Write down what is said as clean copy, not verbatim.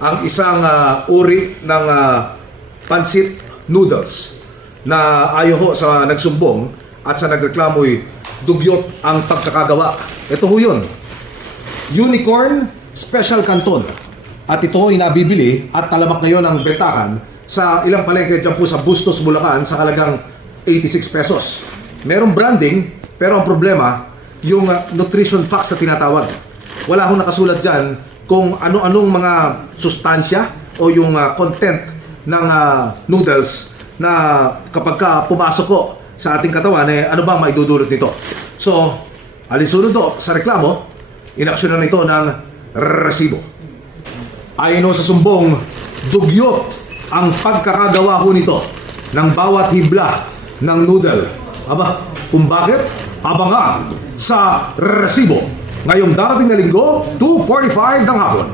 ang isang uri ng pancit noodles na ayon ho sa nagsumbong at sa nagreklamo'y dugyot ang pagkakagawa. Ito ho yun, Unicorn Special Canton. At ito ay nabibili at talamak ngayon ang bentahan sa ilang palengke dyan po sa Bustos, Bulacan sa halagang 86 pesos. Merong branding, pero ang problema, yung nutrition facts na tinatawag. Wala akong nakasulat dyan kung ano-anong mga sustansya o yung content ng noodles na kapag pumasok ko sa ating katawan, ano ba maidudulot nito? So, alinsunod do sa reklamo, inaksyonan nito ng resibo. Ayon sa sumbong, dugyot ang pagkakagawa ko nito ng bawat hibla ng noodle. Aba, kung bakit? Abangan sa resibo ngayong darating na linggo, 2:45 ng hapon.